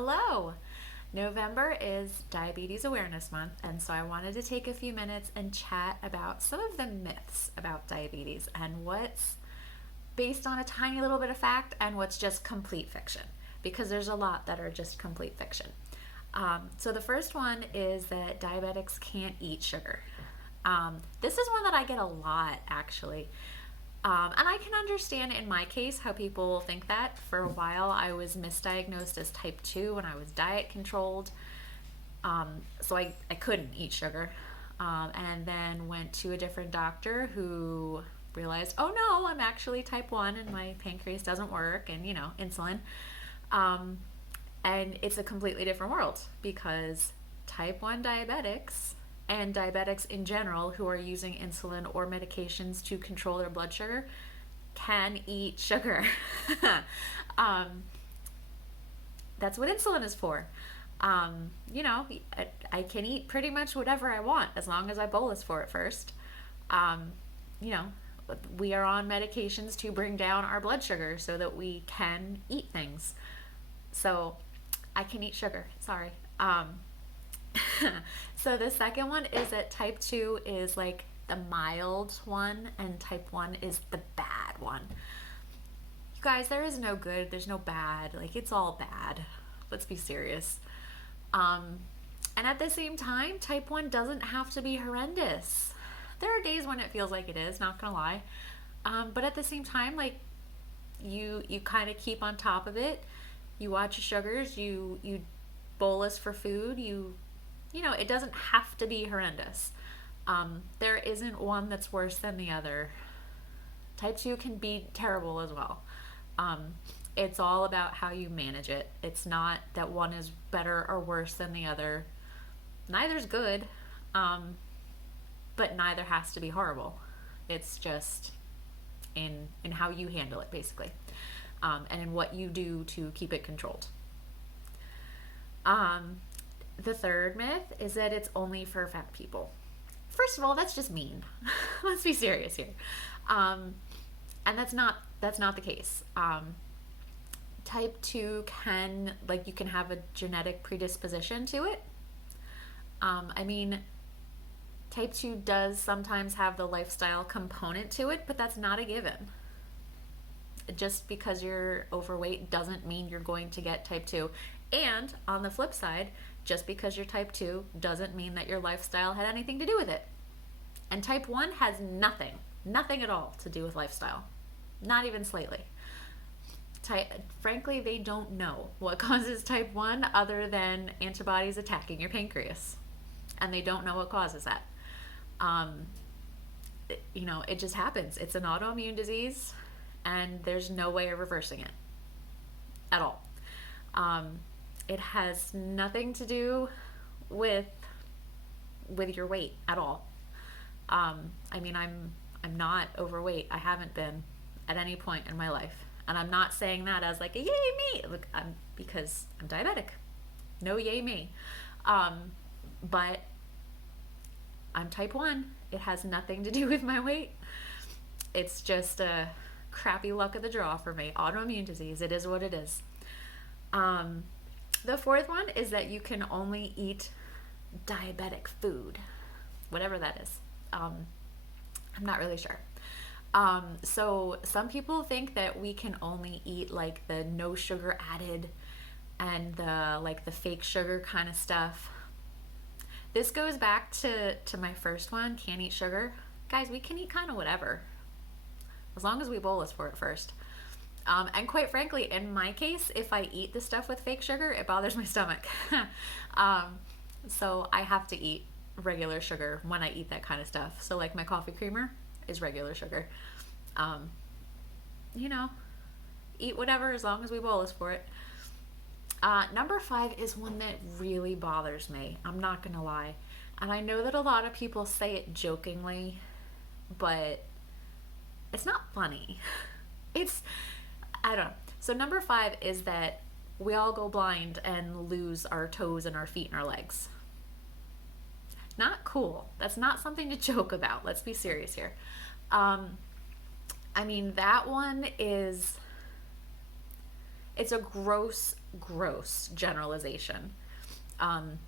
Hello! November is Diabetes Awareness Month, and so I wanted to take a few minutes and chat about some of the myths about diabetes and what's based on a tiny little bit of fact and what's just complete fiction, because there's a lot that are just complete fiction. So the first one is that diabetics can't eat sugar. This is one that I get a lot, actually. And I can understand in my case how people think that. For a while, I was misdiagnosed as type 2 when I was diet controlled. So I couldn't eat sugar. And then went to a different doctor who realized, oh no, I'm actually type 1 and my pancreas doesn't work, and insulin. And it's a completely different world because type 1 diabetics and diabetics in general who are using insulin or medications to control their blood sugar can eat sugar. That's what insulin is for. I can eat pretty much whatever I want as long as I bolus for it first. You know, we are on medications to bring down our blood sugar so that we can eat things. So I can eat sugar. Sorry. So the second one is that type 2 is like the mild one and type 1 is the bad one. You guys, there is no good, there's no bad. Like, it's all bad. Let's be serious. And at the same time, type 1 doesn't have to be horrendous. There are days when it feels like it is, not gonna lie. But at the same time, like, you kind of keep on top of it. You watch your sugars, you bolus for food, it doesn't have to be horrendous. There isn't one that's worse than the other. Type 2 can be terrible as well. It's all about how you manage it. It's not that one is better or worse than the other. Neither's good, but neither has to be horrible. It's just in how you handle it, basically, and in what you do to keep it controlled. The third myth is that it's only for fat people. First of all, that's just mean. Let's be serious here. And that's not the case. Type 2 you can have a genetic predisposition to it. Type 2 does sometimes have the lifestyle component to it, but that's not a given. Just because you're overweight doesn't mean you're going to get type 2. And on the flip side, just because you're type 2 doesn't mean that your lifestyle had anything to do with it. And type 1 has nothing at all to do with lifestyle. Not even slightly. Frankly, they don't know what causes type 1 other than antibodies attacking your pancreas. And they don't know what causes that. It just happens. It's an autoimmune disease, and there's no way of reversing it at all. It has nothing to do with your weight at all. I'm not overweight. I haven't been at any point in my life. And I'm not saying that as like a yay me. Look, because I'm diabetic. No yay me. But I'm type 1. It has nothing to do with my weight. It's just a crappy luck of the draw for me. Autoimmune disease. It is what it is. The fourth one is that you can only eat diabetic food, whatever that is. I'm not really sure. So some people think that we can only eat like the no sugar added and the fake sugar kind of stuff. This goes back to my first one, can't eat sugar. Guys, we can eat kind of whatever, as long as we bolus for it first. And quite frankly, in my case, if I eat the stuff with fake sugar, it bothers my stomach. So I have to eat regular sugar when I eat that kind of stuff. So like my coffee creamer is regular sugar. Eat whatever as long as we bolus for it. Number 5 is one that really bothers me. I'm not gonna lie. And I know that a lot of people say it jokingly, but it's not funny. I don't know. So number 5 is that we all go blind and lose our toes and our feet and our legs. Not cool. That's not something to joke about. Let's be serious here. That one is it's a gross generalization, um,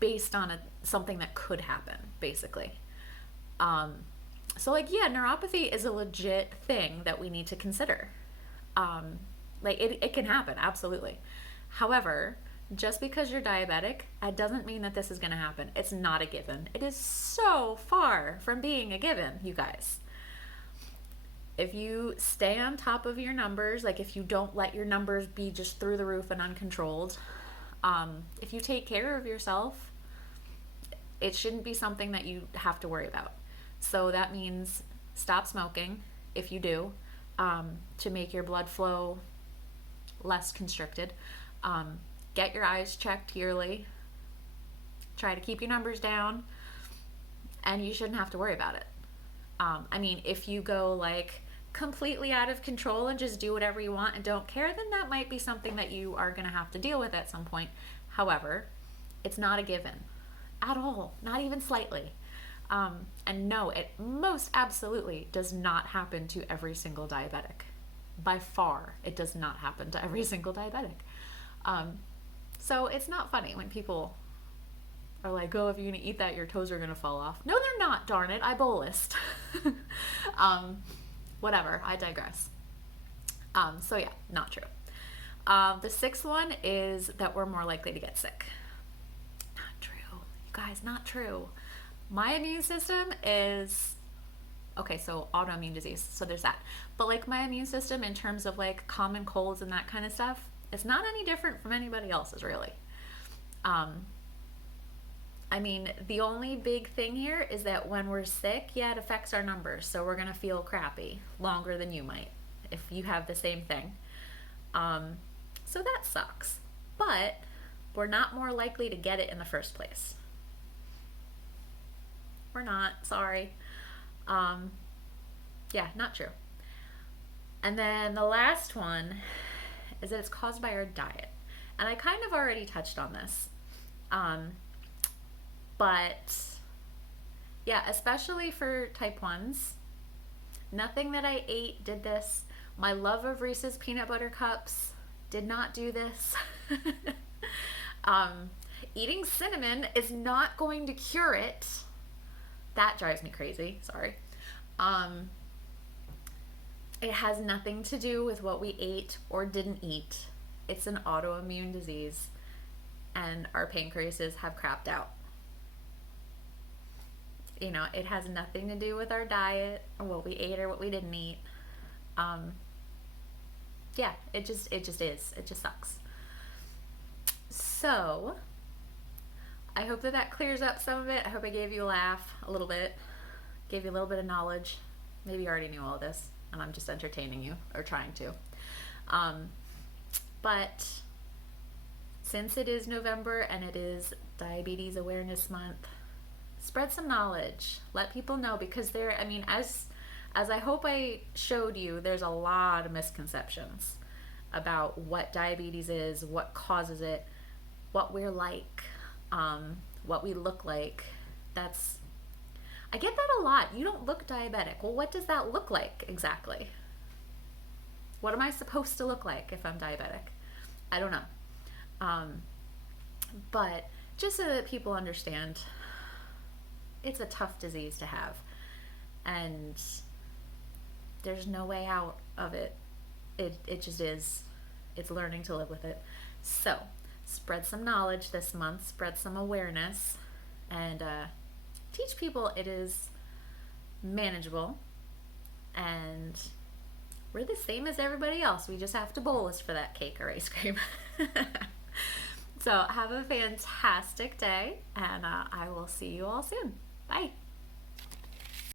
based on something that could happen, basically. Um, so like, yeah, neuropathy is a legit thing that we need to consider. Like it can happen, absolutely. However, just because you're diabetic, it doesn't mean that this is going to happen. It's not a given. It is so far from being a given, you guys. If you stay on top of your numbers, like if you don't let your numbers be just through the roof and uncontrolled, if you take care of yourself, it shouldn't be something that you have to worry about. So that means stop smoking if you do, to make your blood flow less constricted. Get your eyes checked yearly. Try to keep your numbers down, and you shouldn't have to worry about it. I mean, if you go like completely out of control and just do whatever you want and don't care, then that might be something that you are going to have to deal with at some point. However, it's not a given at all, not even slightly. And no, it most absolutely does not happen to every single diabetic. By far, it does not happen to every single diabetic. So it's not funny when people are like, oh, if you're gonna eat that, your toes are gonna fall off. No, they're not, darn it, I bolused. Whatever, I digress. So yeah, not true. The sixth one is that we're more likely to get sick. Not true, you guys, not true. My immune system is, okay, so autoimmune disease, so there's that. But like my immune system in terms of like common colds and that kind of stuff, it's not any different from anybody else's, really. I mean, the only big thing here is that when we're sick, yeah, it affects our numbers. So we're going to feel crappy longer than you might if you have the same thing. So that sucks. But we're not more likely to get it in the first place. We're not, sorry. Yeah, not true. And then the last one is that it's caused by our diet. And I kind of already touched on this. But yeah, especially for type 1s, nothing that I ate did this. My love of Reese's peanut butter cups did not do this. Eating cinnamon is not going to cure it. That drives me crazy, sorry. It has nothing to do with what we ate or didn't eat. It's an autoimmune disease, and our pancreases have crapped out. You know, it has nothing to do with our diet or what we ate or what we didn't eat. Yeah, it just is. It just sucks. So, I hope that clears up some of it. I hope I gave you a laugh a little bit, gave you a little bit of knowledge. Maybe you already knew all of this, and I'm just entertaining you, or trying to. But since it is November and it is Diabetes Awareness Month, spread some knowledge. Let people know, because there, I mean, as I hope I showed you, there's a lot of misconceptions about what diabetes is, what causes it, what we're like, what we look like. I get that a lot. You don't look diabetic. Well, what does that look like exactly? What am I supposed to look like if I'm diabetic? I don't know. But just so that people understand, it's a tough disease to have, and there's no way out of it. It just is. It's learning to live with it. So spread some knowledge this month, spread some awareness, and teach people it is manageable, and we're the same as everybody else. We just have to bolus for that cake or ice cream. So have a fantastic day, and I will see you all soon. Bye.